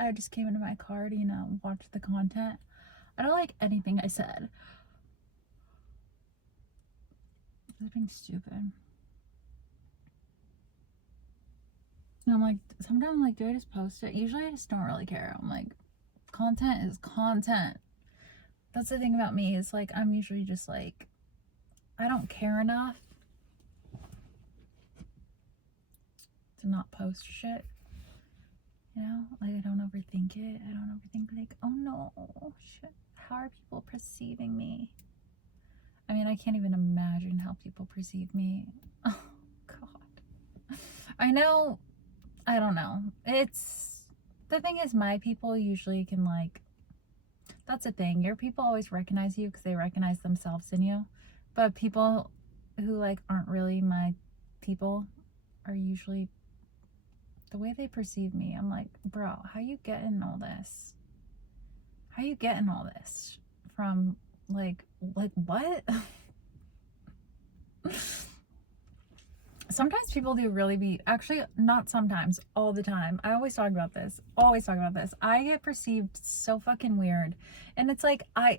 I just came into my car to, you know, watch the content. I don't like anything I said. I was being stupid. And I'm like, sometimes I'm like, do I just post it? Usually I just don't really care. I'm like, content is content. That's the thing about me, is like, I'm usually just like, I don't care enough to not post shit. You know, like, I don't overthink it. I don't overthink, like, oh no, shit, how are people perceiving me? I mean, I can't even imagine how people perceive me. Oh god. I know, I don't know. It's, the thing is, my people usually can, like, that's the thing. Your people always recognize you because they recognize themselves in you. But people who, like, aren't really my people are usually, the way they perceive me, I'm like, bro, how you getting all this? How you getting all this from, like what? Sometimes people do really be, actually, not sometimes, all the time. I always talk about this. I get perceived so fucking weird. And it's like, I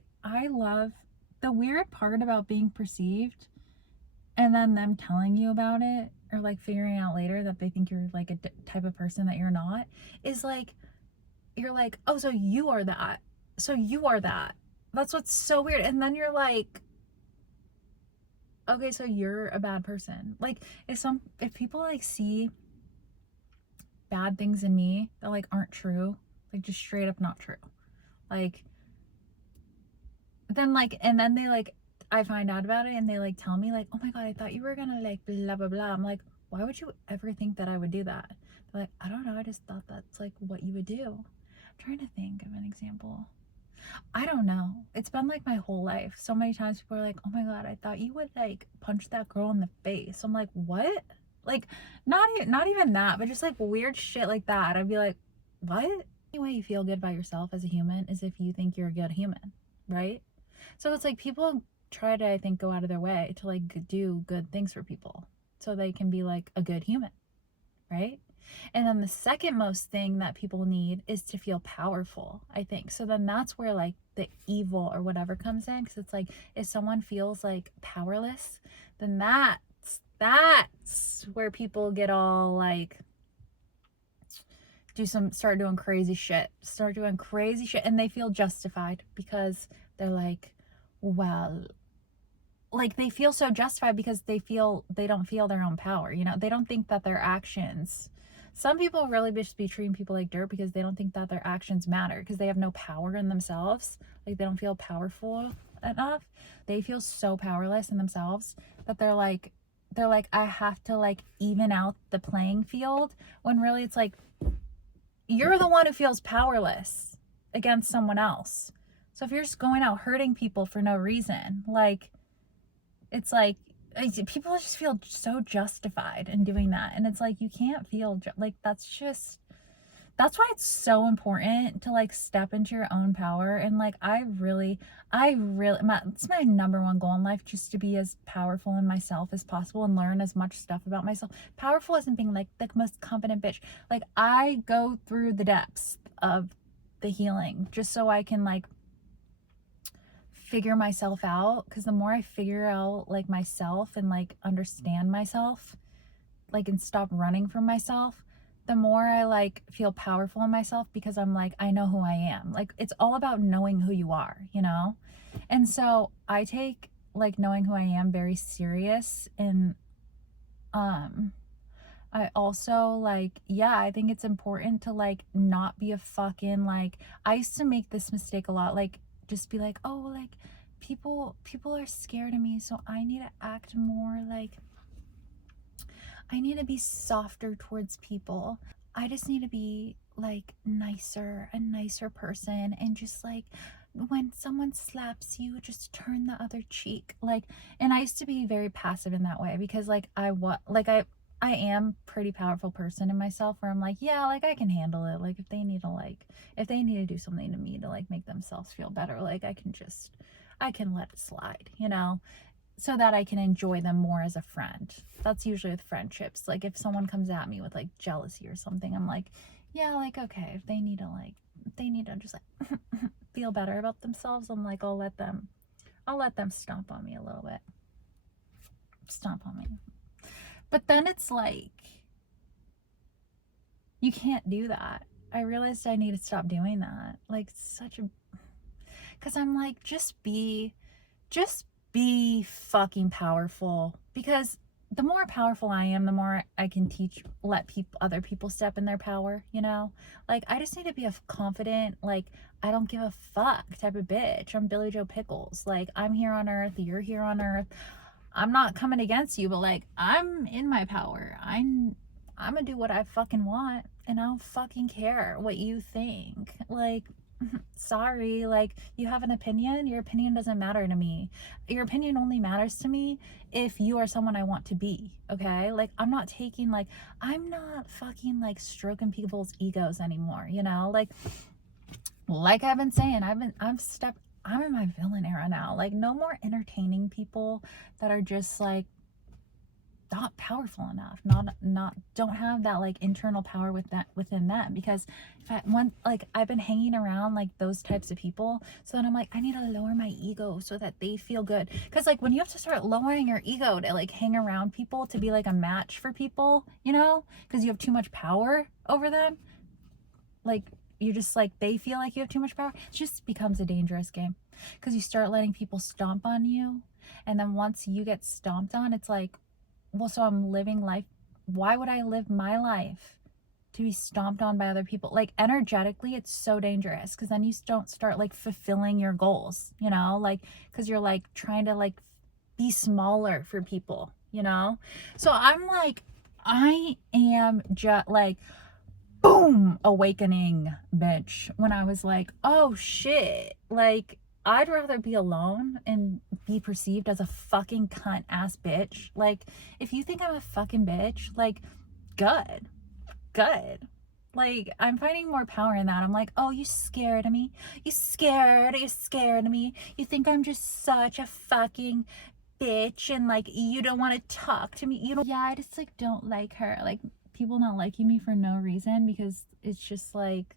love the weird part about being perceived and then them telling you about it, or like figuring out later that they think you're like a type of person that you're not, is like, you're like, oh, so you are that. So you are that. That's what's so weird. And then you're like, okay, so you're a bad person. Like, if people like see bad things in me that like aren't true, like just straight up not true, like, then like, and then they like, I find out about it and they like tell me like, oh my god, I thought you were gonna like blah blah blah. I'm like, why would you ever think that I would do that? They're like, I don't know, I just thought that's like what you would do. I'm trying to think of an example. I don't know. It's been like my whole life. So many times people are like, oh my god, I thought you would like punch that girl in the face. I'm like, what? Like, not even that, but just like weird shit like that. I'd be like, what? The only way you feel good about yourself as a human is if you think you're a good human, right? So it's like people try to, I think, go out of their way to like do good things for people so they can be like a good human, right? And then the second most thing that people need is to feel powerful, I think. So then that's where like the evil or whatever comes in, because it's like, if someone feels like powerless, then that's where people get all like, start doing crazy shit, and they feel justified because they're like, well, like they feel so justified because they don't feel their own power, you know? They don't think that their actions, some people really just be treating people like dirt because they don't think that their actions matter, because they have no power in themselves. Like, they don't feel powerful enough. They feel so powerless in themselves that they're like, I have to like even out the playing field, when really it's like, you're the one who feels powerless against someone else. So if you're just going out hurting people for no reason, like, it's like, people just feel so justified in doing that. And it's like, you can't feel like, that's why it's so important to like step into your own power. And like, it's my number one goal in life, just to be as powerful in myself as possible and learn as much stuff about myself. Powerful isn't being like the most confident bitch. Like, I go through the depths of the healing just so I can like figure myself out, because the more I figure out like myself and like understand myself, like, and stop running from myself, the more I like feel powerful in myself, because I'm like, I know who I am. Like, it's all about knowing who you are, you know? And so I take like knowing who I am very serious. And I also like, yeah, I think it's important to like not be a fucking like, I used to make this mistake a lot, like just be like, oh, like people are scared of me, so I need to act more like, I need to be softer towards people. I just need to be like a nicer person, and just like, when someone slaps you, just turn the other cheek. Like, and I used to be very passive in that way, because like I am pretty powerful person in myself, where I'm like, yeah, like I can handle it. Like, if they need to do something to me to like make themselves feel better, like I can let it slide, you know, so that I can enjoy them more as a friend. That's usually with friendships. Like, if someone comes at me with like jealousy or something, I'm like, yeah, like, okay, if they need to just like feel better about themselves, I'm like, I'll let them stomp on me a little bit. Stomp on me. But then it's like, you can't do that. I realized I need to stop doing that. Like, such a, because I'm like, just be fucking powerful. Because the more powerful I am, the more I can let other people step in their power, you know? Like, I just need to be a confident, like, I don't give a fuck type of bitch. I'm Billy Joe Pickles. Like, I'm here on earth, you're here on earth. I'm not coming against you, but like, I'm in my power. I'm gonna do what I fucking want, and I don't fucking care what you think. Like, sorry, like, you have an opinion, your opinion doesn't matter to me. Your opinion only matters to me if you are someone I want to be, okay? Like, I'm not fucking like stroking people's egos anymore, you know? Like I've been saying, I'm in my villain era now. Like, no more entertaining people that are just like not powerful enough, not don't have that like internal power within them. Because I've been hanging around like those types of people, so then I'm like, I need to lower my ego so that they feel good. Because like, when you have to start lowering your ego to like hang around people, to be like a match for people, you know, because you have too much power over them, like, you just like, they feel like you have too much power, it just becomes a dangerous game. Because you start letting people stomp on you, and then once you get stomped on, it's like, well, so I'm living life. Why would I live my life to be stomped on by other people? Like, energetically, it's so dangerous, because then you don't start like fulfilling your goals, you know, like, because you're like trying to like be smaller for people, you know? So I'm like, I am just like, boom, awakening, bitch, when I was like, oh shit, like, I'd rather be alone and be perceived as a fucking cunt ass bitch. Like, if you think I'm a fucking bitch, like, good, good. Like, I'm finding more power in that. I'm like, oh, you scared of me? You scared of me? You think I'm just such a fucking bitch, and like, you don't want to talk to me? You don't? Yeah, I just like don't like her. Like, people not liking me for no reason, because it's just like,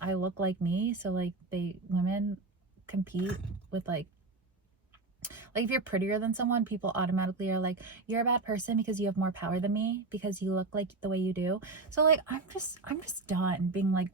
I look like me, so like, women compete with like if you're prettier than someone, people automatically are like, you're a bad person because you have more power than me, because you look like the way you do. So like, I'm just done being like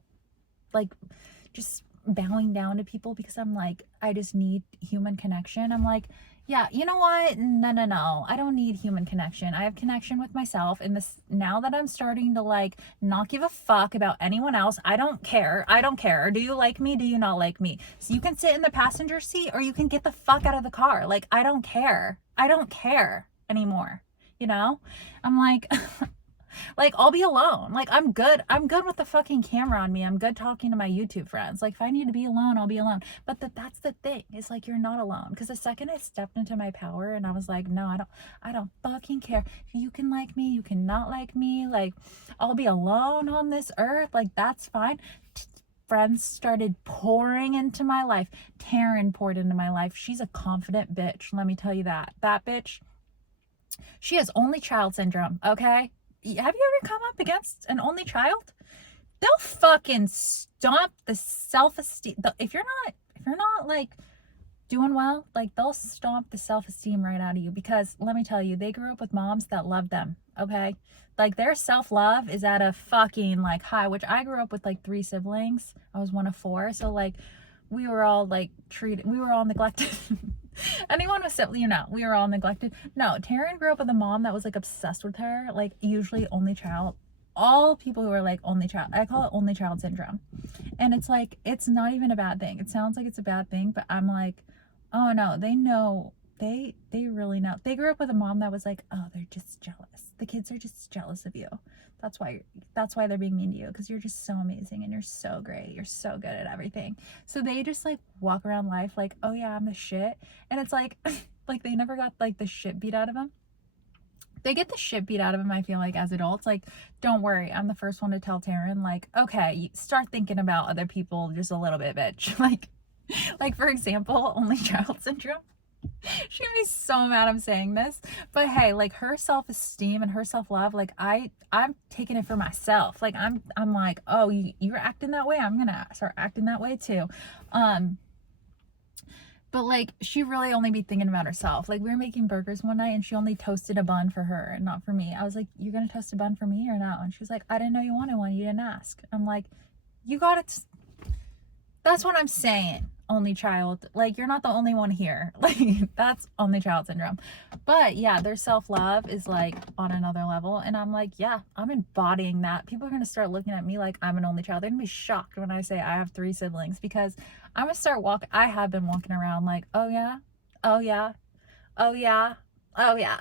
just bowing down to people, because I'm like, I just need human connection. I'm like, yeah, you know what? No. I don't need human connection. I have connection with myself. And this, now that I'm starting to like not give a fuck about anyone else, I don't care. I don't care. Do you like me? Do you not like me? So you can sit in the passenger seat, or you can get the fuck out of the car. Like, I don't care. I don't care anymore. You know? I'm like, like, I'll be alone. Like, I'm good with the fucking camera on me. I'm good talking to my YouTube friends. Like, if I need to be alone, I'll be alone. But that's the thing. It's like, you're not alone. Because the second I stepped into my power and I was like, no, I don't fucking care. If you can like me, you cannot like me. Like, I'll be alone on this earth. Like, that's fine. Friends started pouring into my life. Taryn poured into my life. She's a confident bitch. Let me tell you that. That bitch, she has only child syndrome, okay? Have you ever come up against an only child? They'll fucking stomp the self-esteem. If you're not like doing well, like, they'll stomp the self-esteem right out of you. Because let me tell you, they grew up with moms that loved them, okay? Like, their self-love is at a fucking like high, which I grew up with like 3 siblings. I was one of 4. So like, we were all like we were all neglected. Anyone was, you know, we were all neglected. No, Taryn grew up with a mom that was like obsessed with her, like, usually only child. All people who are like only child, I call it only child syndrome. And it's like, it's not even a bad thing. It sounds like it's a bad thing, but I'm like, oh no, they know. They really know. They grew up with a mom that was like, oh, they're just jealous. The kids are just jealous of you. That's why they're being mean to you, because you're just so amazing and you're so great. You're so good at everything. So they just like walk around life like, oh yeah, I'm the shit. And it's like, like, they never got like the shit beat out of them. They get the shit beat out of them, I feel like, as adults. Like, don't worry, I'm the first one to tell Taryn, like, okay, you start thinking about other people just a little bit, bitch. Like, for example, only child syndrome. She's gonna be so mad I'm saying this. But hey, like her self-esteem and her self-love, like I'm taking it for myself. Like I'm like, oh, you're acting that way, I'm gonna start acting that way too. But like she really only be thinking about herself. Like we were making burgers one night and she only toasted a bun for her and not for me. I was like, you're gonna toast a bun for me or not? And she was like, I didn't know you wanted one, you didn't ask. I'm like, you got it. That's what I'm saying. Only child. Like, you're not the only one here. Like, that's only child syndrome. But yeah, their self-love is like on another level. And I'm like, yeah, I'm embodying that. People are going to start looking at me like I'm an only child. They're going to be shocked when I say I have 3 siblings because I'm going to start walking. I have been walking around like, oh yeah, oh yeah, oh yeah, oh yeah.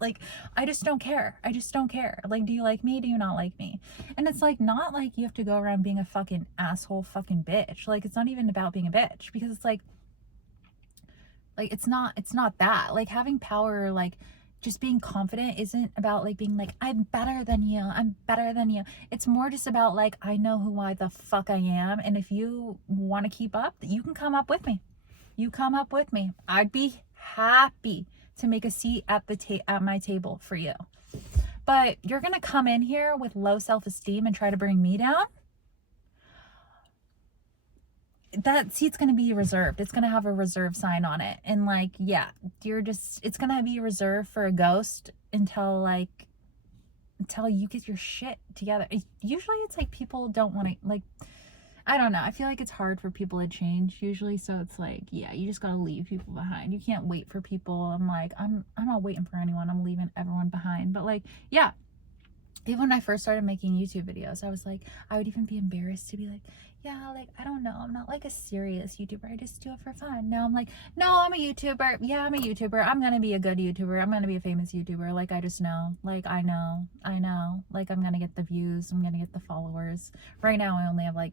Like, I just don't care. I just don't care. Like, do you like me? Do you not like me? And it's like, not like you have to go around being a fucking asshole fucking bitch. Like, it's not even about being a bitch because it's like it's not that. Like, having power, like, just being confident isn't about like being like, I'm better than you, I'm better than you. It's more just about like, I know who I the fuck I am, and if you want to keep up, you can come up with me. You come up with me. I'd be happy to make a seat at the at my table for you. But you're gonna come in here with low self-esteem and try to bring me down. That seat's gonna be reserved. It's gonna have a reserve sign on it. And like, yeah, it's gonna be reserved for a ghost until you get your shit together. Usually it's like people don't want to, like, I don't know. I feel like it's hard for people to change usually. So it's like, yeah, you just got to leave people behind. You can't wait for people. I'm like, I'm not waiting for anyone. I'm leaving everyone behind. But like, yeah, even when I first started making YouTube videos, I was like, I would even be embarrassed to be like, yeah, like, I don't know. I'm not like a serious YouTuber. I just do it for fun. Now I'm like, no, I'm a YouTuber. Yeah, I'm a YouTuber. I'm going to be a good YouTuber. I'm going to be a famous YouTuber. Like, I just know. Like, I know. Like, I'm going to get the views. I'm going to get the followers. Right now, I only have like,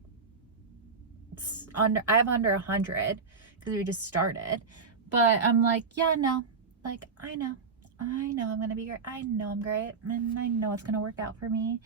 I have under 100 because we just started, but I'm like, yeah, no, like, I know I'm gonna be great. I know I'm great, and I know it's gonna work out for me.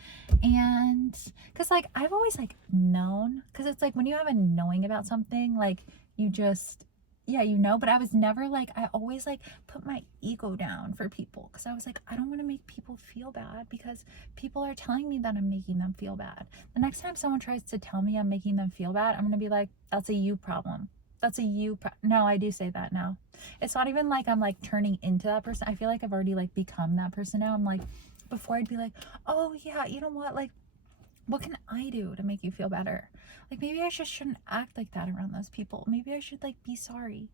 And because like I've always like known, because it's like when you have a knowing about something, like you just, yeah, you know. But I was never like, I always like put my ego down for people because I was like, I don't want to make people feel bad because people are telling me that I'm making them feel bad. The next time someone tries to tell me I'm making them feel bad, I'm gonna be like, that's a you problem. That's a you no, I do say that now. It's not even like I'm like turning into that person. I feel like I've already like become that person now. I'm like, before I'd be like, oh yeah, you know what, like, what can I do to make you feel better? Like, maybe I just shouldn't act like that around those people. Maybe I should like be sorry.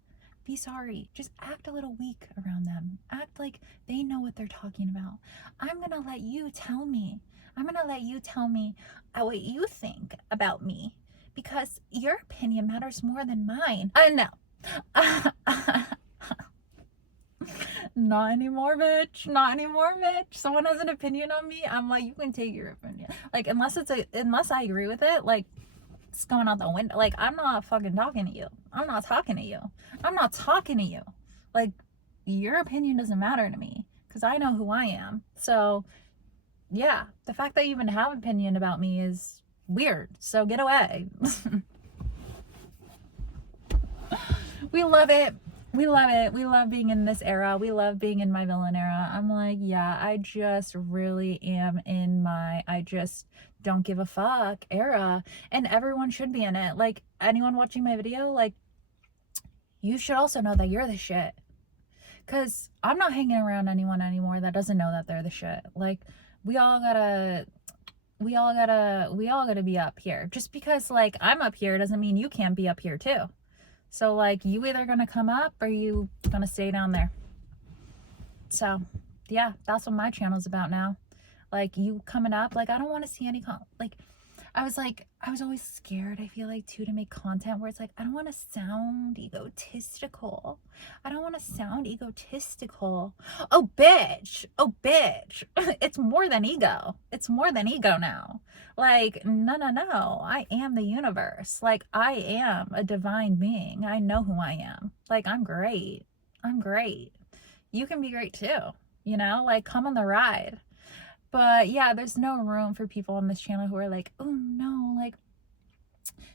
Just act a little weak around them. Act like they know what they're talking about. I'm gonna let you tell me what you think about me, because your opinion matters more than mine. No. Not anymore, bitch. Not anymore, bitch. Someone has an opinion on me, I'm like, you can take your opinion. Like, unless I agree with it, like, it's going out the window. Like, I'm not fucking talking to you. I'm not talking to you. Like, your opinion doesn't matter to me because I know who I am. So yeah, the fact that you even have an opinion about me is weird. So get away. We love it. We love being in this era. We love being in my villain era. I'm like, yeah, I just really am in my I just don't give a fuck era. And everyone should be in it. Like, anyone watching my video, like, you should also know that you're the shit. Because I'm not hanging around anyone anymore that doesn't know that they're the shit. Like, we all gotta be up here. Just because, like, I'm up here doesn't mean you can't be up here too. So, like, you either gonna come up or you gonna stay down there. So, yeah, that's what my channel's about now. Like, you coming up, like, I don't want to see any I was always scared, I feel like, too, to make content where it's like, I don't want to sound egotistical. Oh, bitch. It's more than ego. It's more than ego now. Like, no. I am the universe. Like, I am a divine being. I know who I am. Like, I'm great. You can be great too. You know, like, come on the ride. But yeah, there's no room for people on this channel who are like, oh no, like,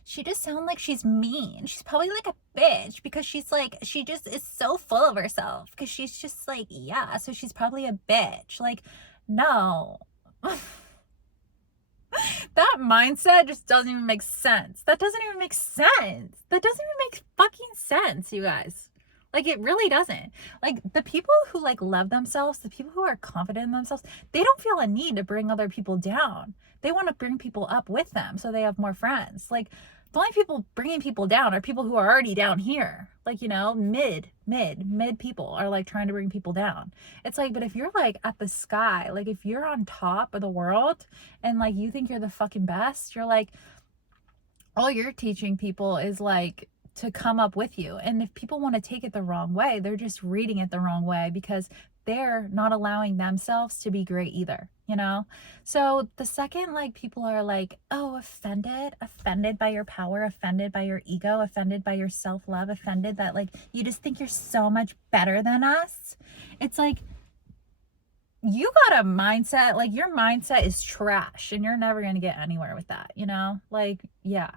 she just sounds like she's mean. She's probably like a bitch because she's like, she just is so full of herself because she's just like, yeah, so she's probably a bitch. Like, no. That mindset just doesn't even make sense. That doesn't even make sense. That doesn't even make fucking sense, you guys. Like, it really doesn't. Like, the people who like love themselves, the people who are confident in themselves, they don't feel a need to bring other people down. They want to bring people up with them so they have more friends. Like, the only people bringing people down are people who are already down here. Like, you know, mid people are like trying to bring people down. It's like, but if you're like at the sky, like if you're on top of the world and like you think you're the fucking best, you're like, all you're teaching people is like to come up with you. And if people want to take it the wrong way, they're just reading it the wrong way because they're not allowing themselves to be great either, you know? So the second like people are like, oh, offended by your power, offended by your ego, offended by your self-love, offended that like you just think you're so much better than us, it's like, you got a mindset, like your mindset is trash and you're never going to get anywhere with that, you know? Like, yeah.